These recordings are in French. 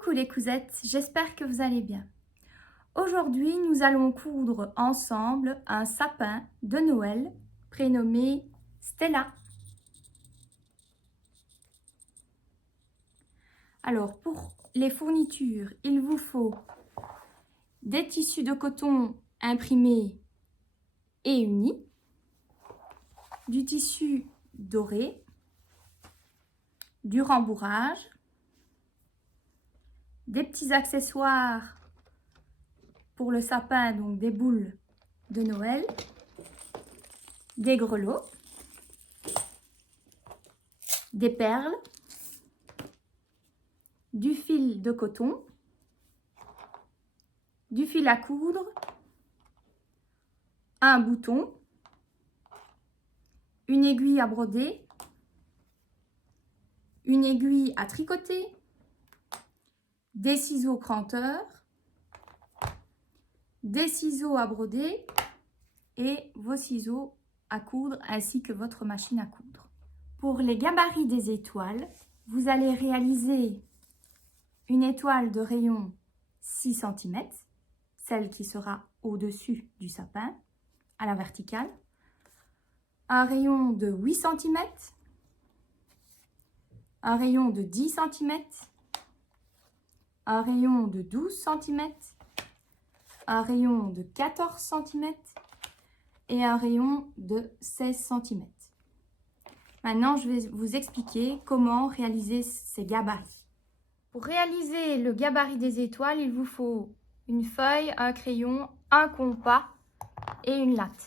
Coucou les cousettes, j'espère que vous allez bien. Aujourd'hui, nous allons coudre ensemble un sapin de Noël prénommé Stella. Alors, pour les fournitures, il vous faut des tissus de coton imprimés et unis, du tissu doré, du rembourrage, des petits accessoires pour le sapin, donc des boules de Noël, des grelots, des perles, du fil de coton, du fil à coudre, un bouton, une aiguille à broder, une aiguille à tricoter, des ciseaux cranteurs, des ciseaux à broder et vos ciseaux à coudre ainsi que votre machine à coudre. Pour les gabarits des étoiles, vous allez réaliser une étoile de rayon 6 cm, celle qui sera au-dessus du sapin, à la verticale, un rayon de 8 cm, un rayon de 10 cm, un rayon de 12 cm, un rayon de 14 cm et un rayon de 16 cm. Maintenant, je vais vous expliquer comment réaliser ces gabarits. Pour réaliser le gabarit des étoiles, il vous faut une feuille, un crayon, un compas et une latte.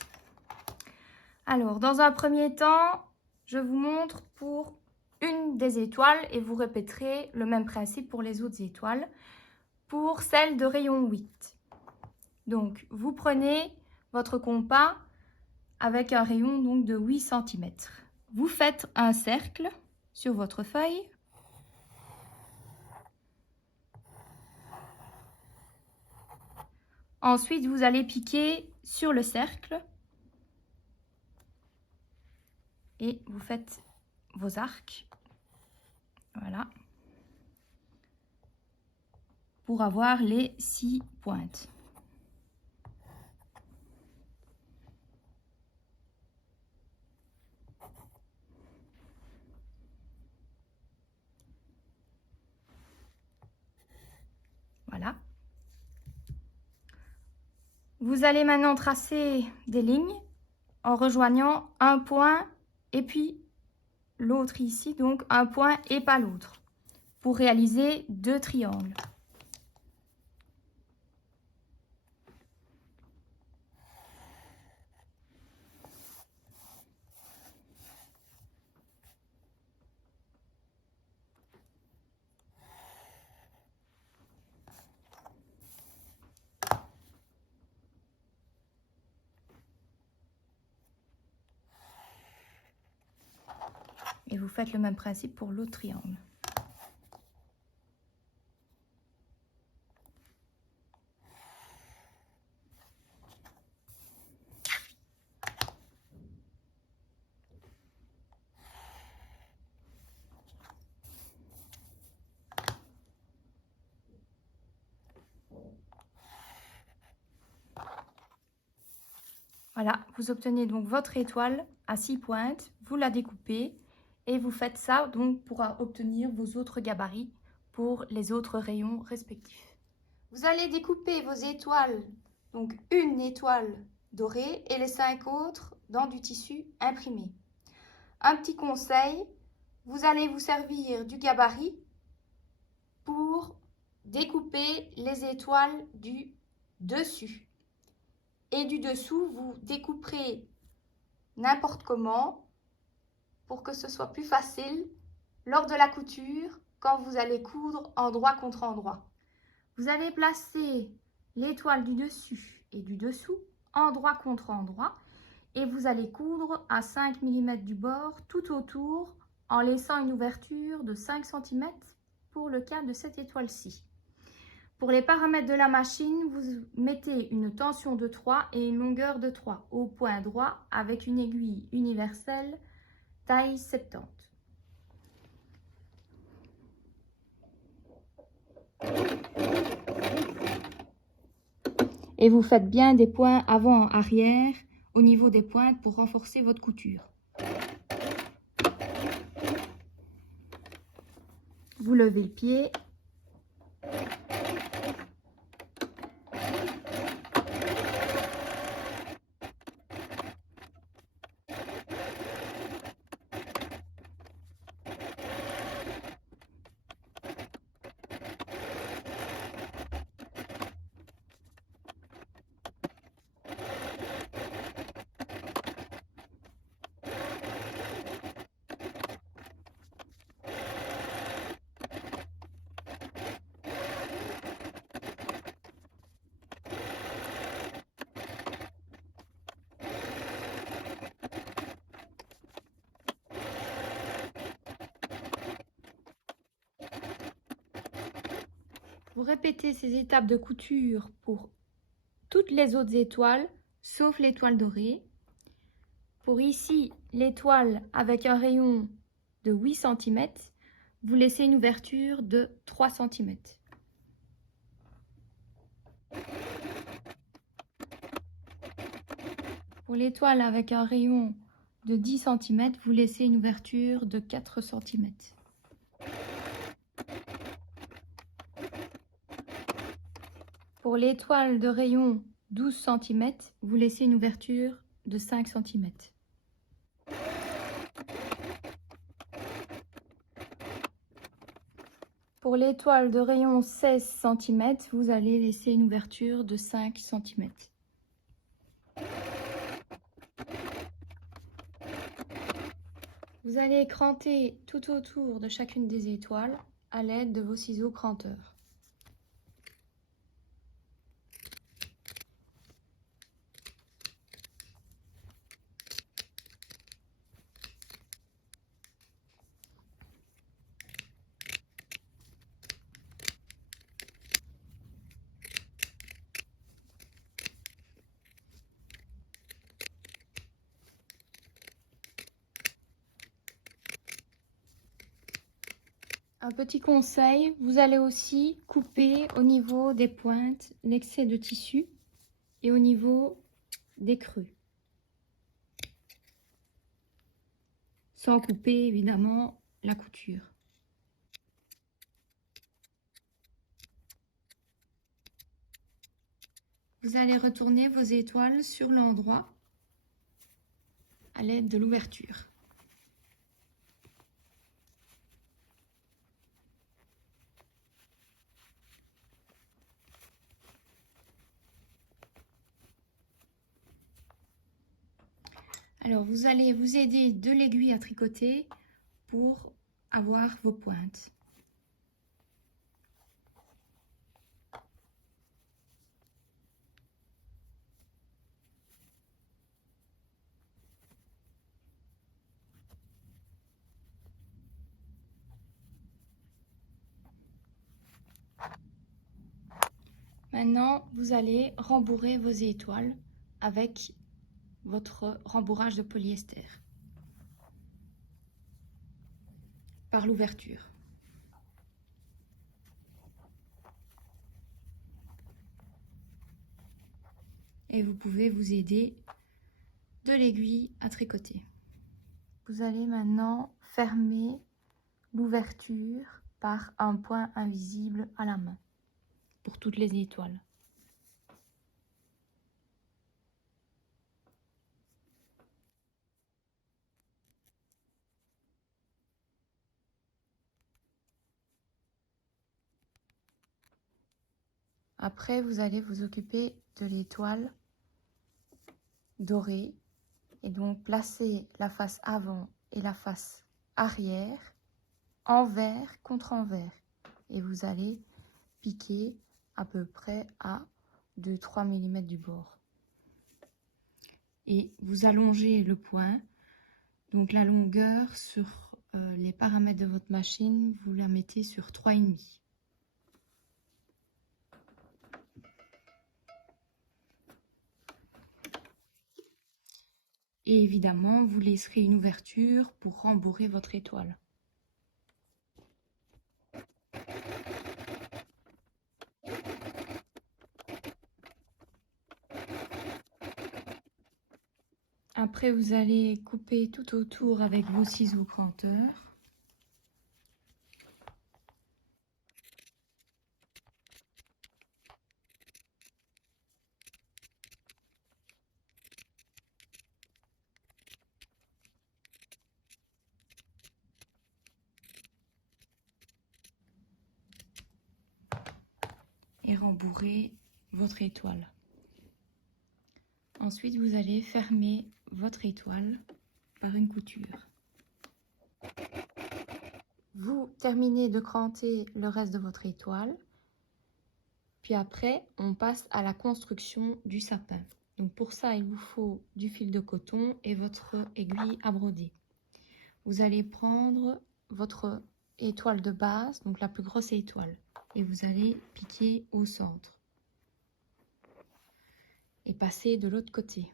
Alors, dans un premier temps, je vous montre pour une des étoiles et vous répéterez le même principe pour les autres étoiles. Pour celle de rayon 8. Donc, vous prenez votre compas avec un rayon donc, de 8 cm. Vous faites un cercle sur votre feuille. Ensuite, vous allez piquer sur le cercle et vous faites vos arcs. Voilà. Pour avoir les 6 pointes. Voilà. Vous allez maintenant tracer des lignes en rejoignant un point et puis l'autre ici, donc un point et pas l'autre, pour réaliser 2 triangles. Et vous faites le même principe pour l'autre triangle. Voilà, vous obtenez donc votre étoile à 6 pointes, vous la découpez et vous faites ça donc pour obtenir vos autres gabarits pour les autres rayons respectifs. Vous allez découper vos étoiles, donc une étoile dorée et les 5 autres dans du tissu imprimé. Un petit conseil, vous allez vous servir du gabarit pour découper les étoiles du dessus. Et du dessous, vous découperez n'importe comment pour que ce soit plus facile lors de la couture quand vous allez coudre endroit contre endroit. Vous allez placer l'étoile du dessus et du dessous endroit contre endroit et vous allez coudre à 5 mm du bord tout autour en laissant une ouverture de 5 cm pour le cas de cette étoile-ci. Pour les paramètres de la machine, vous mettez une tension de 3 et une longueur de 3 au point droit avec une aiguille universelle taille 70. Et vous faites bien des points avant-arrière au niveau des pointes pour renforcer votre couture. Vous levez le pied. Vous répétez ces étapes de couture pour toutes les autres étoiles, sauf l'étoile dorée. Pour ici, l'étoile avec un rayon de 8 cm, vous laissez une ouverture de 3 cm. Pour l'étoile avec un rayon de 10 cm, vous laissez une ouverture de 4 cm. Pour l'étoile de rayon 12 cm, vous laissez une ouverture de 5 cm. Pour l'étoile de rayon 16 cm, vous allez laisser une ouverture de 5 cm. Vous allez cranter tout autour de chacune des étoiles à l'aide de vos ciseaux cranteurs. Un petit conseil, vous allez aussi couper au niveau des pointes l'excès de tissu et au niveau des creux. Sans couper évidemment la couture. Vous allez retourner vos étoiles sur l'endroit à l'aide de l'ouverture. Alors, vous allez vous aider de l'aiguille à tricoter pour avoir vos pointes. Maintenant, vous allez rembourrer vos étoiles avec votre rembourrage de polyester par l'ouverture. Et vous pouvez vous aider de l'aiguille à tricoter. Vous allez maintenant fermer l'ouverture par un point invisible à la main pour toutes les étoiles. Après, vous allez vous occuper de l'étoile dorée et donc placer la face avant et la face arrière envers contre envers. Et vous allez piquer à peu près à 2-3 mm du bord. Et vous allongez le point, donc la longueur sur les paramètres de votre machine, vous la mettez sur 3,5. Et évidemment, vous laisserez une ouverture pour rembourrer votre étoile. Après, vous allez couper tout autour avec vos ciseaux cranteurs. Et rembourrer votre étoile. Ensuite, vous allez fermer votre étoile par une couture. Vous terminez de cranter le reste de votre étoile. Puis après, on passe à la construction du sapin. Donc pour ça, il vous faut du fil de coton et votre aiguille à broder. Vous allez prendre votre étoile de base, donc la plus grosse étoile, et vous allez piquer au centre. Et passer de l'autre côté.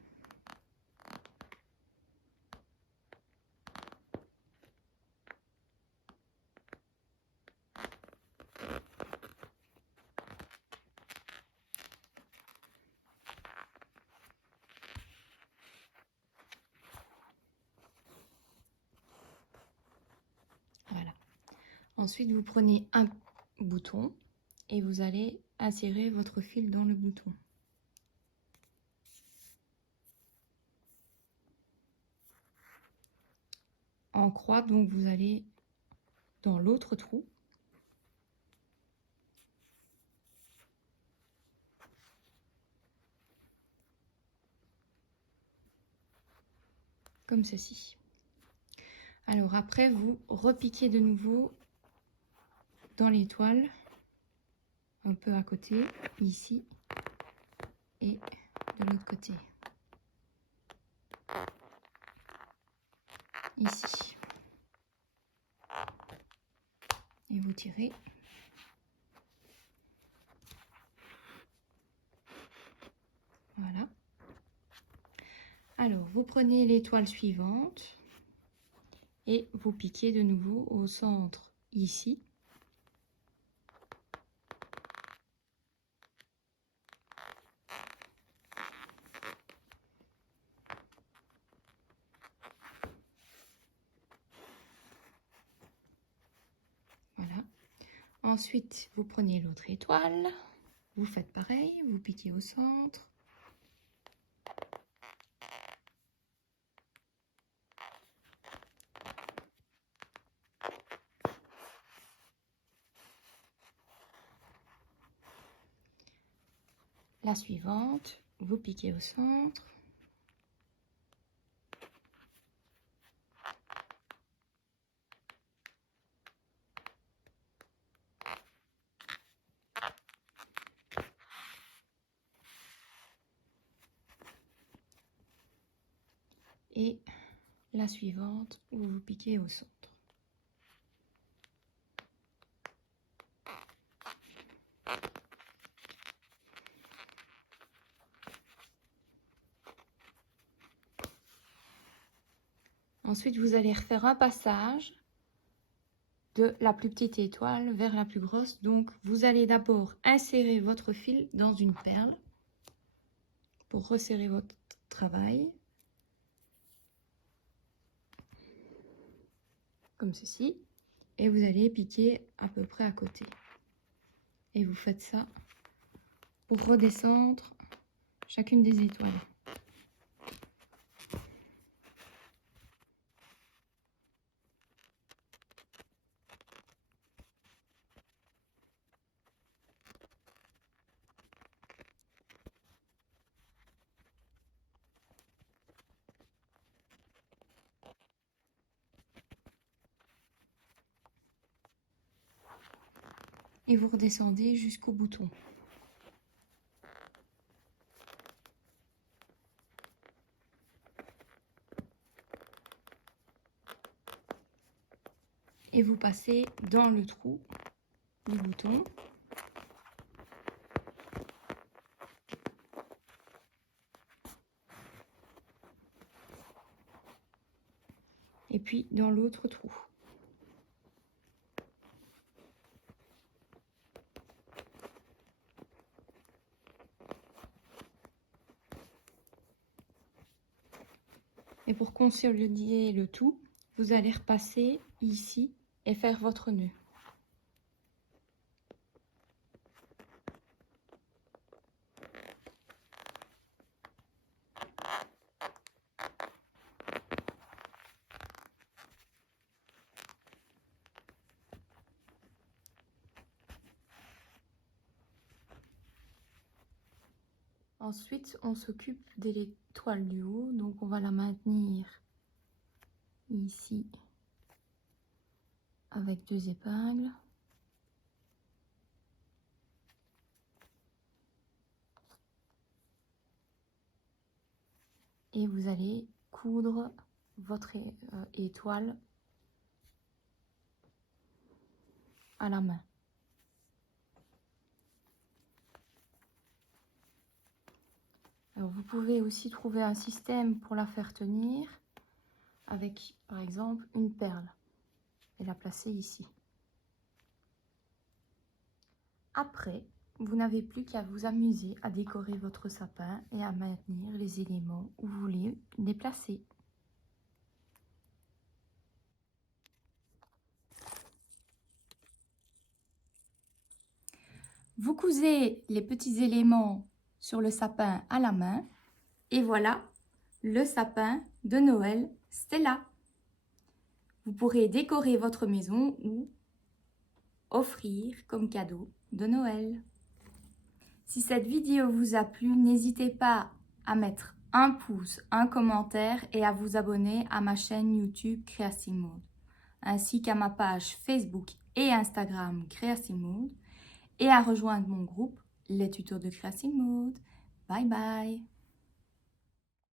Voilà. Ensuite, vous prenez un bouton et vous allez insérer votre fil dans le bouton. En croix, donc vous allez dans l'autre trou. Comme ceci. Alors après, vous repiquez de nouveau dans l'étoile, un peu à côté, ici, et de l'autre côté. Ici. Et vous tirez. Voilà. Alors, vous prenez l'étoile suivante et vous piquez de nouveau au centre, ici. Voilà. Ensuite, vous prenez l'autre étoile, vous faites pareil, vous piquez au centre. La suivante, vous piquez au centre. Et la suivante, où vous piquez au centre. Ensuite, vous allez refaire un passage de la plus petite étoile vers la plus grosse. Donc, vous allez d'abord insérer votre fil dans une perle pour resserrer votre travail. Comme ceci. Et vous allez piquer à peu près à côté. Et vous faites ça pour redescendre chacune des étoiles. Et vous redescendez jusqu'au bouton. Et vous passez dans le trou du bouton. Et puis dans l'autre trou. Et pour consolider le tout, vous allez repasser ici et faire votre nœud. Ensuite, on s'occupe de l'étoile du haut, donc on va la maintenir ici avec 2 épingles. Et vous allez coudre votre étoile à la main. Alors, vous pouvez aussi trouver un système pour la faire tenir avec, par exemple, une perle et la placer ici. Après, vous n'avez plus qu'à vous amuser à décorer votre sapin et à maintenir les éléments où vous voulez les placer. Vous cousez les petits éléments sur le sapin à la main et voilà le sapin de Noël Stella. Vous pourrez décorer votre maison ou offrir comme cadeau de Noël. Si cette vidéo vous a plu, n'hésitez pas à mettre un pouce, un commentaire et à vous abonner à ma chaîne YouTube Creating Mode, ainsi qu'à ma page Facebook et Instagram Creating Mode et à rejoindre mon groupe Les Tutos de Creating Mode. Bye bye!